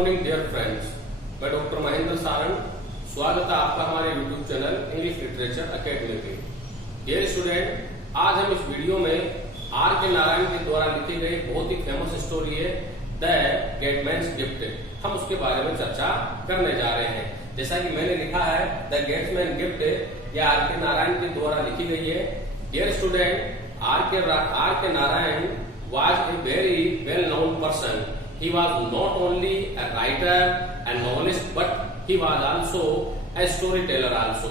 Morning dear friends, मैं doctor Mahendra Saran. स्वागत है आपका हमारे YouTube channel English literature academy पे। डियर स्टूडेंट, आज हम इस वीडियो में आर के नारायण के द्वारा लिखी गई बहुत ही फेमस स्टोरी है द गेटमैन्स गिफ्ट। हम उसके बारे में चर्चा करने जा रहे हैं। जैसा कि मैंने लिखा है, द गेटमैन गिफ्ट यह आर के नारायण के द्वारा लिखी गई है। डियर स्टूडेंट, आर के Narayan was a very well-known person. He was not only a writer and novelist, but he was also a storyteller also.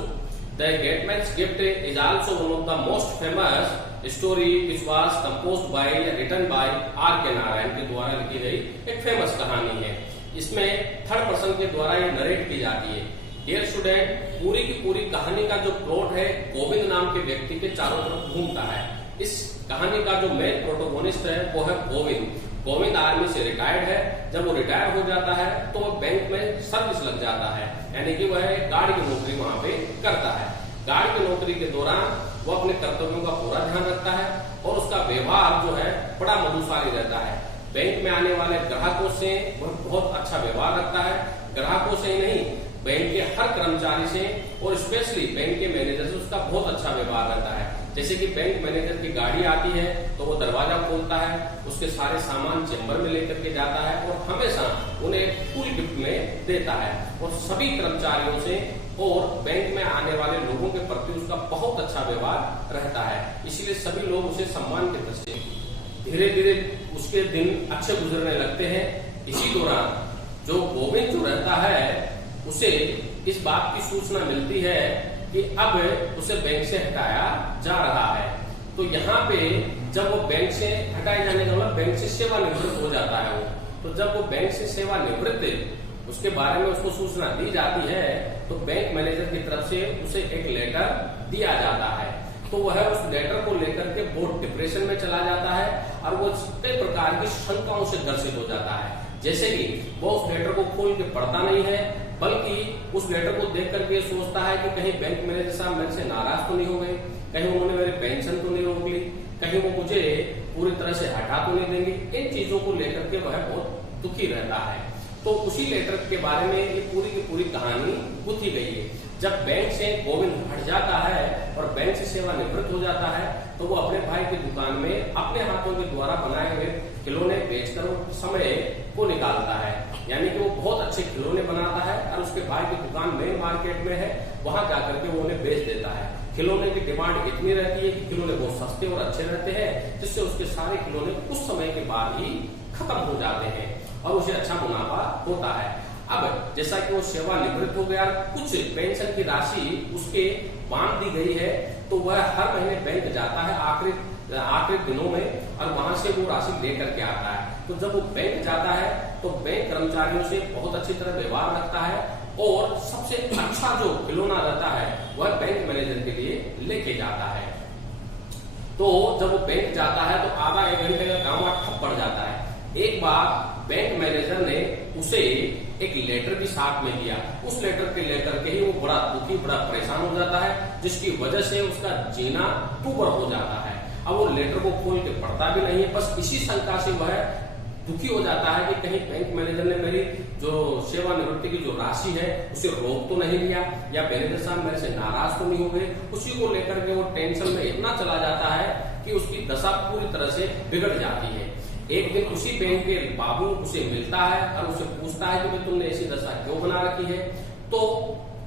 The Gateman's Gift is also one of the most famous story which was composed by, written by R. K. Narayan के द्वारा लिखी गई एक famous कहानी है। इसमें third person के द्वारा ये नरेट की जाती है। डियर स्टूडेंट, पूरी की पूरी कहानी का जो प्लॉट है गोविंद नाम के व्यक्ति के चारों तरफ घूमता है। इस कहानी का जो मेन प्रोटोगोनिस्ट है वो है गोविंद। गोविंद आर्मी से रिटायर्ड है। जब वो रिटायर हो जाता है तो वो बैंक में सर्विस लग जाता है, यानी कि वह गार्ड की नौकरी वहां पे करता है। गार्ड की नौकरी के दौरान वो अपने कर्तव्यों का पूरा ध्यान रखता है और उसका व्यवहार जो है बड़ा मधुशाली रहता है। बैंक में आने वाले ग्राहकों से वह बहुत अच्छा व्यवहार रखता है। ग्राहकों से ही नहीं, बैंक के हर कर्मचारी से और स्पेशली बैंक के मैनेजर से उसका बहुत अच्छा व्यवहार रहता है। जैसे कि बैंक मैनेजर की गाड़ी आती है तो वो दरवाजा खोलता है, उसके सारे सामान चेंबर में लेकर के जाता है और हमेशा उन्हें फुल गिफ्ट में देता है। और सभी कर्मचारियों से और बैंक में आने वाले लोगों के प्रति उसका बहुत अच्छा व्यवहार रहता है। इसीलिए सभी लोग उसे सम्मान के दृष्टि धीरे धीरे उसके दिन अच्छे गुजरने लगते हैं। इसी दौरान जो गोविंद जो रहता है उसे इस बात की सूचना मिलती है कि अब उसे बैंक से हटाया जा रहा है। तो यहाँ पे जब वो बैंक से हटाए जाने का मतलब बैंक से सेवानिवृत्त हो जाता है वो, तो जब वो बैंक से सेवानिवृत्त उसके बारे में उसको सूचना दी जाती है तो बैंक मैनेजर की तरफ से उसे एक लेटर दिया जाता है। तो वह उस लेटर को लेकर के बहुत डिप्रेशन में चला जाता है और वो कई प्रकार की शंकाओं से ग्रसित हो जाता है। जैसे कि वो उस लेटर को खोल के पढ़ता नहीं है, बल्कि उस लेटर को देख करके सोचता है कि कहीं बैंक मैनेजर साहब मेरे से नाराज तो नहीं हो गए, कहीं उन्होंने मेरी पेंशन तो नहीं रोक ली, कहीं वो मुझे पूरी तरह से हटा तो नहीं देंगे। इन चीजों को लेकर के वह बहुत दुखी रहता है। तो उसी लेटर के बारे में ये पूरी की पूरी कहानी गुथी गई है। जब बैंक से गोविंद हट जाता है और बैंक से सेवानिवृत्त हो जाता है तो वो अपने भाई की दुकान में अपने हाथों के द्वारा बनाए हुए खिलौने बेचकर समय को निकालता है। यानी कि वो बहुत अच्छे खिलौने बनाता है और उसके भाई की दुकान मेन मार्केट में है, वहां जाकर के वो उन्हें बेच देता है। खिलौने की डिमांड इतनी रहती है कि खिलौने बहुत सस्ते और अच्छे रहते हैं, जिससे उसके सारे खिलौने कुछ समय के बाद ही खत्म हो जाते हैं और उसे अच्छा मुनाफा होता है। अब जैसा कि वो सेवानिवृत्त हो गया, कुछ पेंशन की राशि उसके बांध दी गई है, तो वह हर महीने बैंक जाता है आखिरी दिनों में और वहां से वो राशि लेकर के आता है। तो जब वो बैंक जाता है तो बैंक कर्मचारियों से बहुत अच्छी तरह व्यवहार रखता है और सबसे अच्छा जो खिलौना रहता है वह बैंक मैनेजर के लिए लेके जाता है। तो जब वो बैंक जाता है तो आधा एक घंटे का काम ठप पड़ जाता है। एक बार बैंक मैनेजर ने उसे एक लेटर भी साथ में दिया। उस लेटर के लेकर के ही वो बड़ा दुखी, बड़ा परेशान हो जाता है, जिसकी वजह से उसका जीना टूबर हो जाता है। अब वो लेटर को खोल के पढ़ता भी नहीं है, बस इसी शंका से वह दुखी हो जाता है कि कहीं बैंक मैनेजर ने मेरी जो सेवानिवृत्ति की जो राशि है उसे रोक तो नहीं लिया, या मैनेजर साहब मेरे से नाराज तो नहीं हो गए। उसी को लेकर के वो टेंशन में इतना चला जाता है कि उसकी दशा पूरी तरह से बिगड़ जाती है। एक दिन उसी बैंक के बाबू उसे मिलता है और उसे पूछता है कि तुमने ऐसी दशा क्यों बना रखी है। तो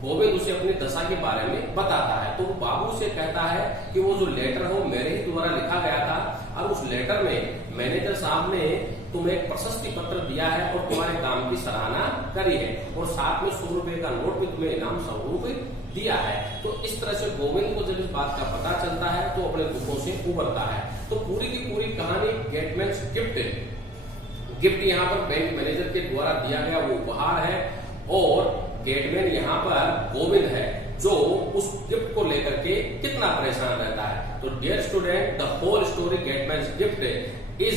गोविंद उसे अपनी दशा के बारे में बताता है। तो वो बाबू से कहता है कि वो जो लेटर है वो मेरे ही द्वारा लिखा गया था और उस लेटर में मैनेजर साहब ने तुम्हें एक प्रशस्ति पत्र दिया है और तुम्हारे काम की सराहना करी है और साथ में 100 रुपए का नोट भी तुम्हें इनाम स्वरूप दिया है। तो इस तरह से गोविंद को जब इस बात का पता चलता है तो अपने दुखों से उबरता है। तो पूरी की पूरी कहानी गेटमैन्स गिफ्ट यहाँ पर बैंक मैनेजर के द्वारा दिया गया वो उपहार है और गेटमैन यहाँ पर गोविंद है जो उस गिफ्ट को लेकर के कितना परेशान रहता है। तो dear student, the whole story gateman's gift is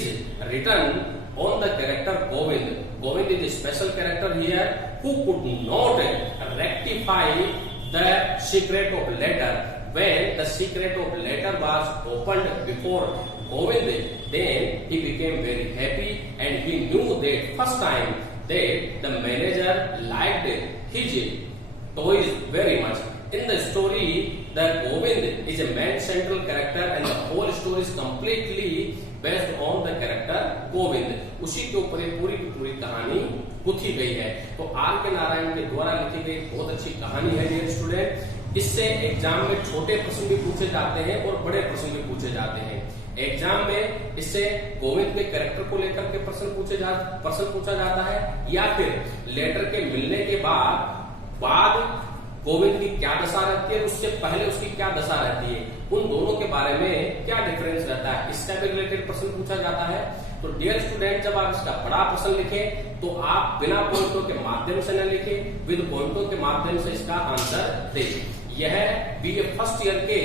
written on the character Govind. Govind is a special character here who could not rectify the secret of letter. When the secret of letter was opened before Govind, then he became very happy and he knew that first time that the manager liked his toys very much. In the story, the Govind is a main central character and the whole story is completely based on the character Govind. उसी के ऊपर पूरी की पूरी कहानी गुथी गई है। तो आर के नारायण के द्वारा लिखी गई बहुत अच्छी कहानी है डियर स्टूडेंट। इससे एग्जाम में छोटे प्रश्न भी पूछे जाते हैं और बड़े प्रश्न भी पूछे जाते हैं। एग्जाम में इससे गोविंद के कैरेक्टर को लेकर के प्रश्न पूछा जाता है, या फिर लेटर के मिलने के बाद गोविंद की क्या दशा रहती है, उससे पहले उसकी क्या दशा रहती है, उन दोनों के बारे में क्या डिफरेंस रहता है, इसका भी रिलेटेड प्रश्न पूछा जाता है। तो डियर स्टूडेंट, जब आप इसका बड़ा प्रश्न लिखें तो आप बिना पॉइंटों के माध्यम से न लिखें, विद पॉइंटों के माध्यम से इसका आंसर दें। यह बीए फर्स्ट ईयर के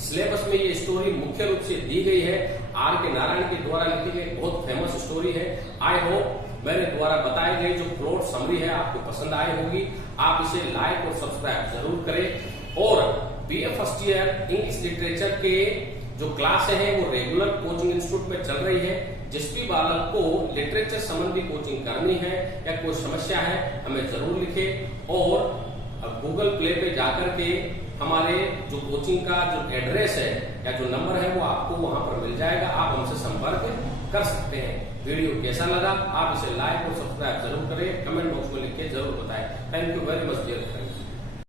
सिलेबस में ये स्टोरी मुख्य रूप से दी गई है। आर के नारायण के द्वारा लिखी गई बहुत फेमस स्टोरी है। आई होप मेरे द्वारा बताई गई जो प्लॉट समरी है आपको पसंद आई होगी। आप इसे लाइक और सब्सक्राइब जरूर करें। और BA first year English literature के जो क्लास है वो रेगुलर कोचिंग इंस्टीट्यूट में चल रही है। जिस भी बालक को लिटरेचर संबंधी कोचिंग करनी है या कोई समस्या है हमें जरूर लिखे, और गूगल प्ले पे जाकर के हमारे जो कोचिंग का जो एड्रेस है या जो नंबर है वो आपको वहां पर मिल जाएगा, आप हमसे संपर्क कर सकते हैं। वीडियो कैसा लगा आप इसे लाइक और सब्सक्राइब जरूर करें, कमेंट बॉक्स में लिख के जरूर बताएं। Thank you very much dear friends.